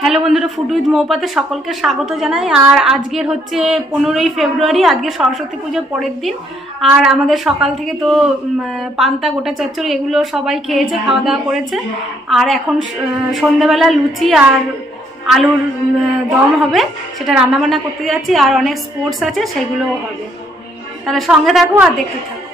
Hello বন্ধুরা, food with মৌপাতে সকলকে স্বাগত জানাই। আর আজকের হচ্ছে 15ই ফেব্রুয়ারি, আজকে সরস্বতী পুজোর পরের দিন। আর আমাদের সকাল থেকে তো পান্তা, গোটা চচ্চড়ি এগুলো সবাই খেয়েছে, খাওয়া দাওয়া করেছে। আর এখন সন্ধ্যেবেলা লুচি আর আলুর দম হবে, সেটা রান্নাবান্না করতে যাচ্ছি। আর অনেক স্পোর্টস আছে, সেগুলোও হবে। তাহলে সঙ্গে থাকো আর দেখতে থাকো।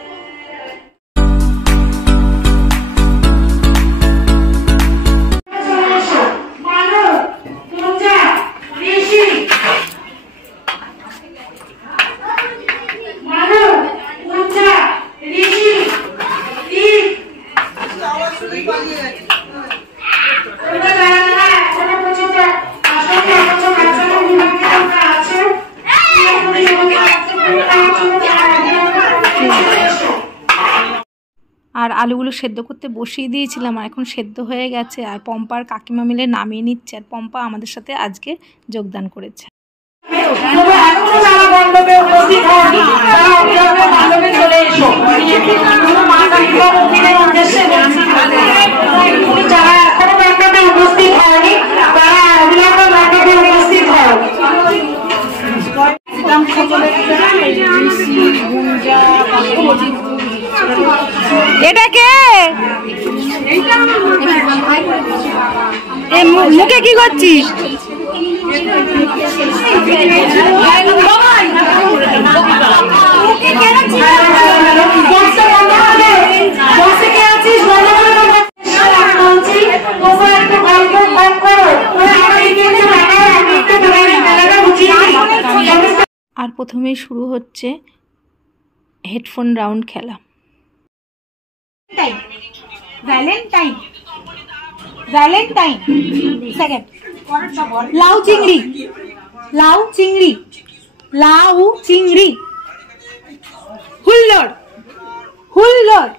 আর আলুগুলো সেদ্ধ করতে বসিয়ে দিয়েছিলাম, আর এখন সেদ্ধ হয়ে গেছে। আর পম্পা আর কাকিমা মিলে নামিয়ে নিচ্ছে। আর পম্পা আমাদের সাথে আজকে যোগদান করেছে। এটা কে? মুখে কি করছিস? আর প্রথমেই শুরু হচ্ছে হেডফোন রাউন্ড খেলা। Valentine, Valentine, second. লাউ চিংড়ি, লাউ চিংড়ি, লাউ চিংড়ি। হুল্লোড়, হুল্লোড়,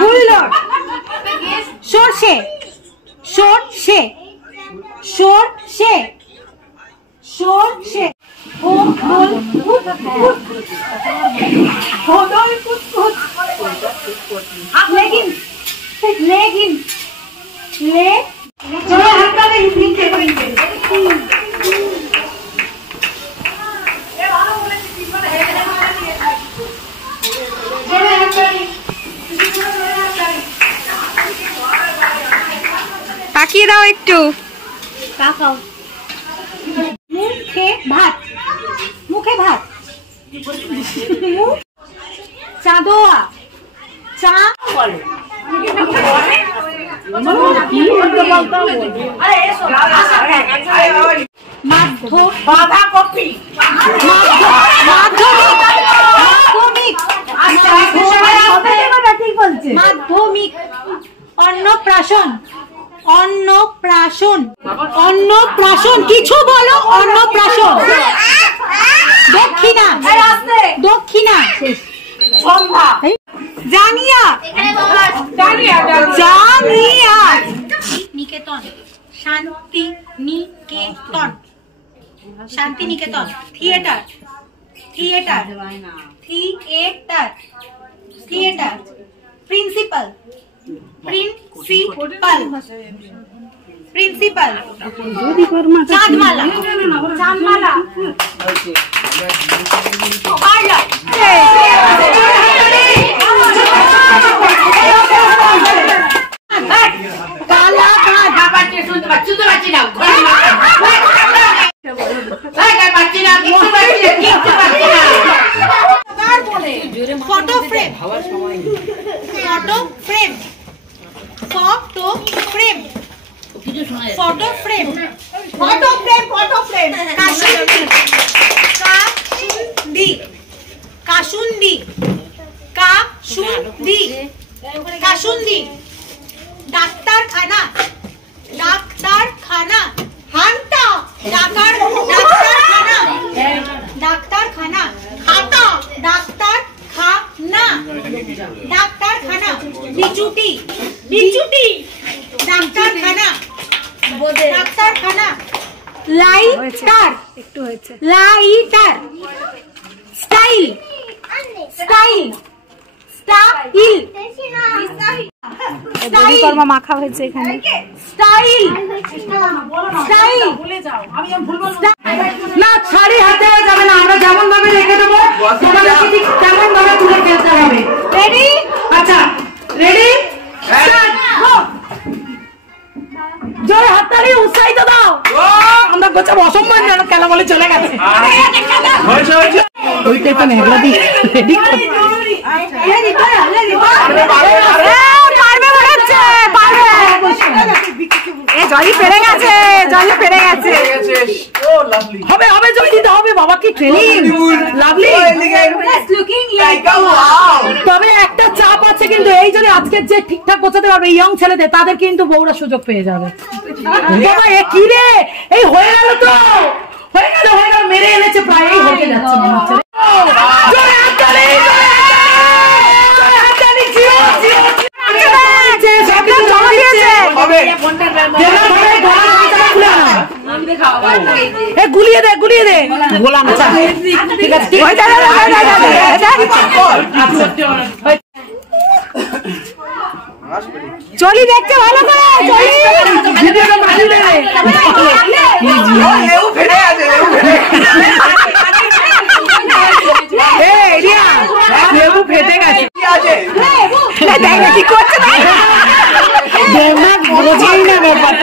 হুল্লোড়। সর্ষে, সর্ষে, সর্ষে, সর্ষে। লেগিন, লেগিন, লে। চলো হাতটা দে, নিচে নিচে। তাকিয়ে দাও একটু, তাকাও। মুখে ভাত, মুখে ভাত। চাঁদোয়া, চা বলো। বাঁধাকপি, মাধ্যমিক। অন্নপ্রাশন, অন্নপ্রাশন, অন্নপ্রাশন। কিছু বলো। অন্নপ্রাশন। দক্ষিণা, দক্ষিণা। সন্ধ্যা। জানিয়া, জানিয়া। নিকেতন, Shanti Niketan, Shanti Niketan. Theatre, theatre, theatre, theatre. Principal, principal, principal. চাঁদমালা, চাঁদমালা। Photo frame, photo frame, photo frame, photo frame, photo frame, photo frame. কাসুন্দি, কাসুন্দি, কাসুন্দি, কাসুন্দি। ডাক্তারখানা, ডাক্তারখানা। হান্তা, ডাক্তারখানা, ডাক্তারখানা। খাতা, ডাক্তারখানা, ডাক্তারখানা। বিচুটি, বিচুটি, ডাক্তারখানা, ডাক্তারখানা। লাইটার, একটু হয়েছে। লাইটার। স্টাইল, স্টাইল, দেবীকর্মা মাখা হয়েছে এখানে। না শাড়ি হাতে যাবে না, আমরা যেমন ভাবে রেখে দেবো তেমন ভাবে তুলে খেলতে হবে। রেডি? আচ্ছা রেডি, জোরে হাততালি উৎসাহিত দাও। আমরা গোছাবো অসম্মান যেন খেলা বলে চলে গেছে। ওইটাই তো নেই রেডি জলি পেরে গেছে, জলি পেরে গেছে। হবে হবে জল দিতে হবে বাবা, কি ট্রেনিং। লাভলি। তবে একটা চাপ আছে কিন্তু, এই জন্য আজকে যে ঠিকঠাক গোছাতে পারবে ইয়ং ছেলেদের, তাদের কিন্তু বউরা সুযোগ পেয়ে যাবে। বাবা এ কি রে, এই হয়ে গেল তো, হয়ে গেল মেরে এনেছে প্রায়, এই হয়ে যাচ্ছে মনে হচ্ছে। জোরে হাততালি, গুলিয়ে দে গুলিয়ে দে গোলাম। ঠিক আছে চলি দেখতে ভালো করে, লেবু ফেটে গেছে, কি করছে বোঝাই না ব্যাপার।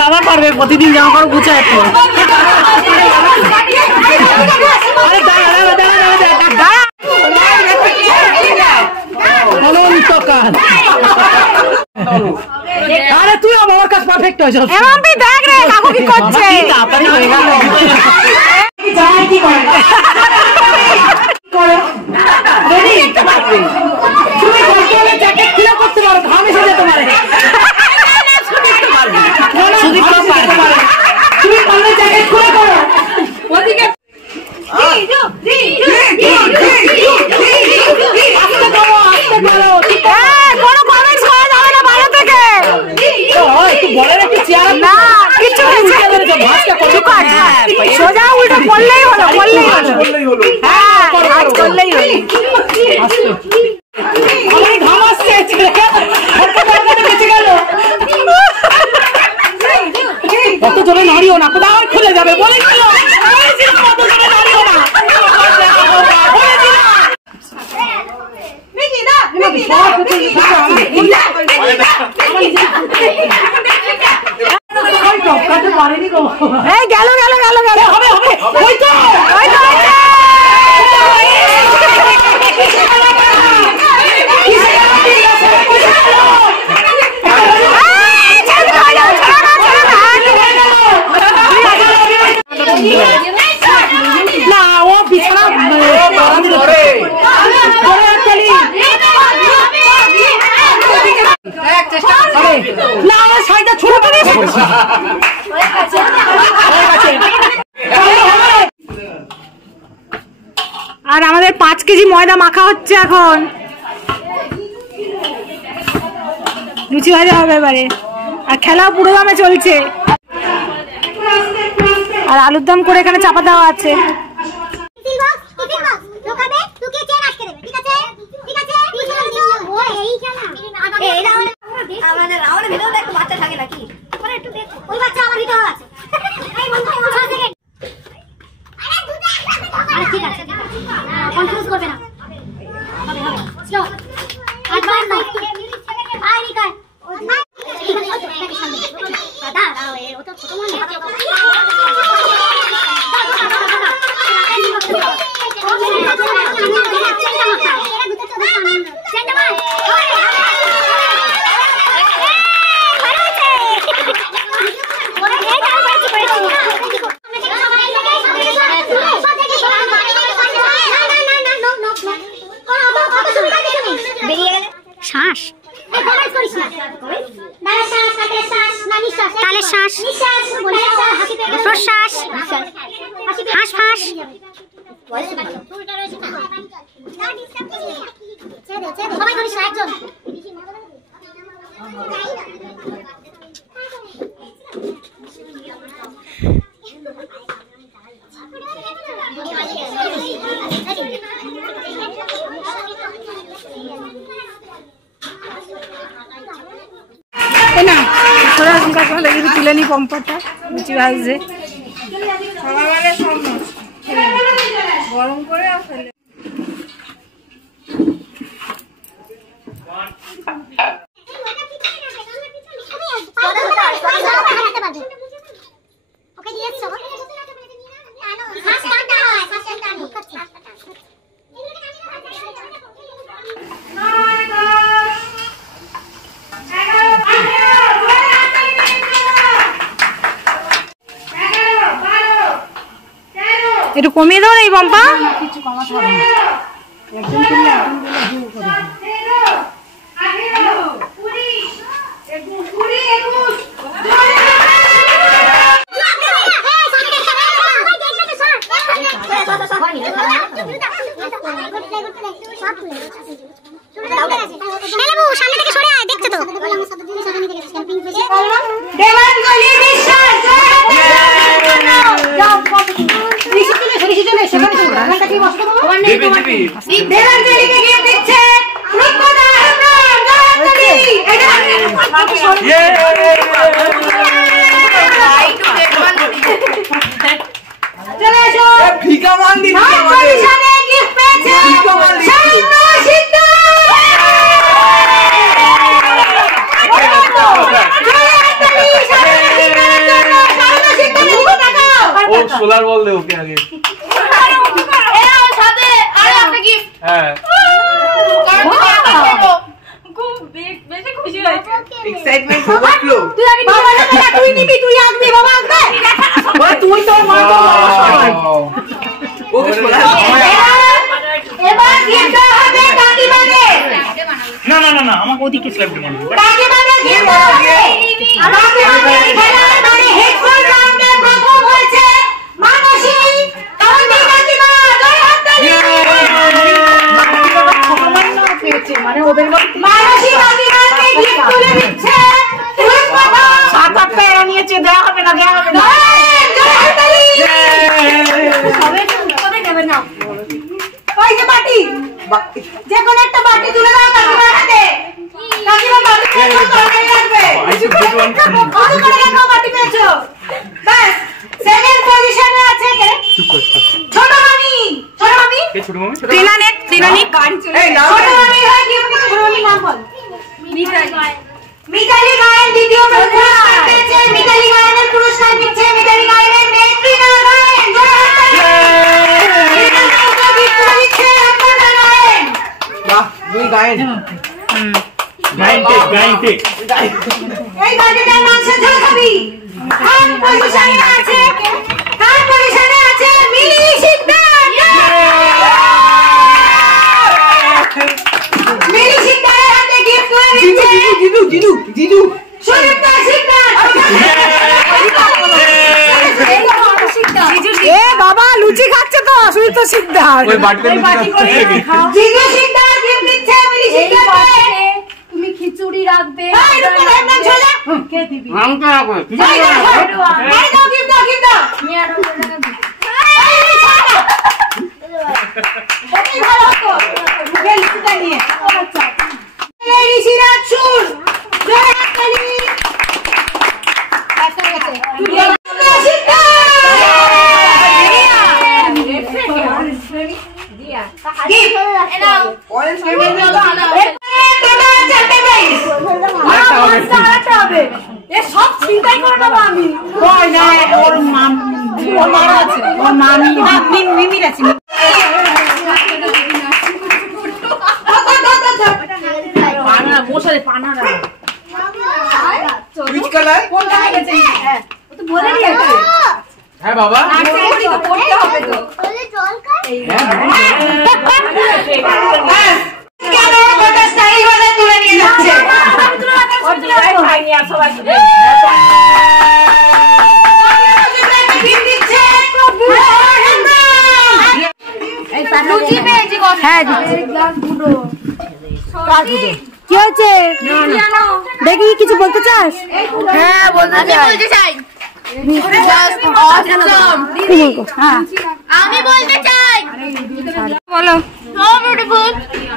দাদা পারবে প্রতিদিন জামা কাপড় গুছায় তো। আরে তুই আমার কাছে পারফেক্ট হয়েছ। এমপি দেখ রে কাকু কি করছে, তাড়াতাড়ি হয়ে গেল। জামাই কি করে করো রেডি, তুমি কষ্টে জ্যাকেট খুলে করতে পারো, ঘাম এসে যেতে পারে। সুদীপ তো পারে, তুমি পারলে জ্যাকেট খুলে করো। ওদিকে সোজা উল্টো করলেই হলো, করলেই হলো, হ্যাঁ করলেই হলো। ঘাম আসছে, বেঁচে গেল। কত জোরে নাড়িও না, কোথাও খুলে যাবে বলে দিল। কত জোরে নাড়িও না, গেল গেল গেল গেল, হবে হবে, ওই তো ওই তো না, ও বিছানা না, শাড়িটা ছোট করে। আর আমাদের 5 কেজি ময়দা মাখা হচ্ছে এখন, লুচি ভাজা হবে এবারে। আর খেলা পুরো দামে চলছে, আর আলুর দম করে এখানে চাপা দেওয়া আছে। শ্বাস তালে শ্বাস প্রশ্বাস হাঁস ফাঁস সবাই তুলে নি পম্পাটা, লুচি ভাজছে। সকালবেলা সব গরম করে আর ফেলে। একটু কমিয়ে দাও না এই পম্পা। सोलर बोल दे ओके आगे হ্যাঁ খুব বেশি খুশি হয়েছে। এক্সাইটমেন্ট ওভারফ্লো তুই আগে বাবা না তুই নিবি, তুই আঁকবি, বাবা আঁকবে। ওই তুই তো মা তো ওকে সোলার এবার গিফট হবে কাকিমাকে। না না না না আমাকে ওদিকে স্ল্যাপ দিবেন কাকিমাকে গিফট হবে। আমাকে খেলার মানে হেডফোন রাউন্ডে প্রথম হয়েছে মানসী। কারণ কাকিমা জয় হাততালি। মানে ওদের মানসী কাকিমাকে গিফট তুলে দিচ্ছে। সাত আটটা এরা নিয়েছে, দেওয়া হবে না, দেওয়া হবে না। জয় হাততালি। কবে নেবে না? ওই যে বাটি, যে কোন একটা বাটি তুলে দাও কাকিমার হাতে। কাকিমা বাটি পেয়েছো, তরকারি রাখবে। কত করে রাখো বাটি পেয়েছো? বাস সেকেন্ড পজিশনে আছে কে? ছোট মামি। ছোট মামি কে ছোট মামি ত্রিনানিক গাড়ি চলে। ছোট মামি হয় কি? ছোট মামি নাম বল। মিতালি গায়েন দ্বিতীয় পুরস্কার পেয়েছে। মিতালি গায়েনের পুরস্কার দিচ্ছে মিতালি গায়েনের মেয়ে ত্রিনা গায়েন। জয় হাততালি। বাহ দুই গায়েন গায়েন টেক এই বাটিটার নাম সে ঝালকাবি। থার্ড পজিশনে আছে মিলি সিকদার। মিলি সিকদারের হাতে গিফট তুলে দিচ্ছে জিজু সুদীপ্তা সিকদার। এ বাবা লুচি খাচ্ছে তো সুদীপ্তা সিকদার। ওই বাটিতে জিজু সিকদার গিফট দিচ্ছে মিলি সিকদারকে। তুমি খিচুড়ি রাখবে। এই রূপা নাম চলে যা। কে দিবি? আমটা রাখো এই দাও গিফট দাও গিফট দাও। এই ভালো হতো মুখে লিখতে নিয়ে। এই ঋষিরাজ সুর। জয় হাততালি। সব চিন্তাই করে নেবো আমি। ওর মারা আছে, ওর মামি মিমির আছে। which color হ্যাঁ বাবা পড়তে হবে তো। কেন ওটা স্টাইল ভাবে তুলে নিয়ে যাচ্ছে। হ্যাঁ কি হচ্ছে দেখি কিছু বলতে চাস? হ্যাঁ বলতে চাই। আমি বলতে চাই বলো। so beautiful,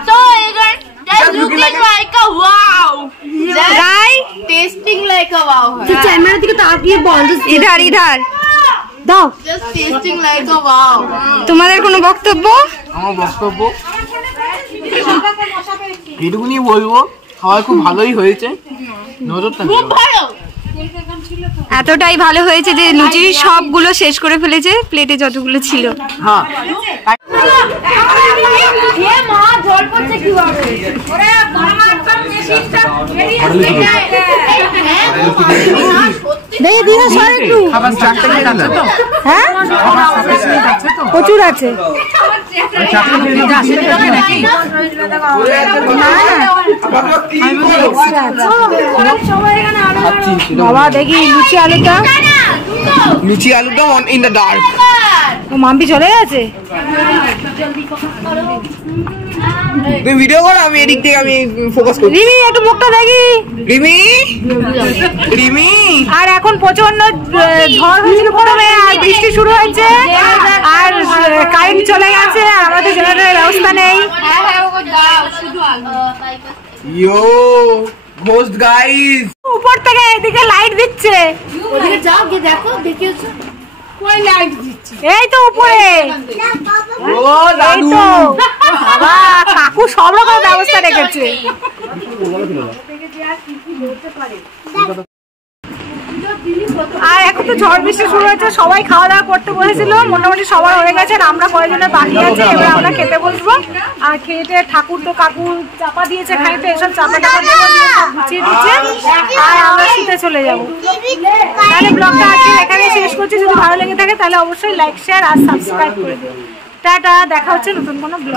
so elegant, just looking like a wow. Right? Tasting like a wow. Camera दिखे तो आप ये बॉल इधर इधर দাও Just tasting like a wow. তোমাদের কোনো বক্তব্য? আমার বক্তব্য এটুকুনি বলবো, খাওয়া খুব ভালোই হয়েছে, নজরটা খুব ভালো। এতটাই ভালো হয়েছে যে লুচি সবগুলো শেষ করে ফেলেছে প্লেটে যতগুলো ছিল। হ্যাঁ এ মা জল পড়ছে কি হবে? ওরে বাবা একদম মেশিনটা দেখি দিদা সর একটু। খাবার চারটে নিয়ে যাচ্ছে তো? হ্যাঁ প্রচুর আছে। বাবা দেখি লুচি আলুটা, লুচি আলুদম ইন দ্য ডার্ক। ও মাম্পি চলে গেছে। তুমি ভিডিও করো, আমি এদিক থেকে আমি ফোকাস করি। রিমি একটু মুখটা দেখি। রিমি রিমি আর এখন প্রচন্ড ঝড় হয়েছিল প্রথমে, আর বৃষ্টি শুরু হয়েছে, আর কারেন্ট চলে গেছে, আর আমাদের জেনারেটরের ব্যবস্থা নেই। হ্যাঁ ও দাও শুধু আলু। ইয়ো ঘোস্ট গাইস, উপর থেকে এদিকে লাইট দিচ্ছে। ওদিকে যাও গিয়ে দেখো দেখিয়েছো কই লাইট দিচ্ছে। এই তো উপরে, ও এই দাদু তো বাবা কাকু সব রকম ব্যবস্থা রেখেছে। আর এখন তো ঝড় বৃষ্টি শুরু হয়েছে, সবাই খাওয়া দাওয়া করতে বসেছিল, মোটামুটি সবার হয়ে গেছে, আর আমরা কয়েকজনের বাকি আছে। এবার আমরা খেতে বসবো, আর খেতে ঠাকুর তো কাকু চাপা দিয়েছে খাইতে, এসব চাপা টাপা দেবো, দিয়ে সব গুছিয়ে দিচ্ছে, আর আমরা শুতে চলে যাবো। তাহলে ব্লগটা আজকে এখানে শেষ করছি। যদি ভালো লেগে থাকে তাহলে অবশ্যই লাইক শেয়ার আর সাবস্ক্রাইব করে দিও। টাটা, দেখা হচ্ছে নতুন কোনো ব্লগ।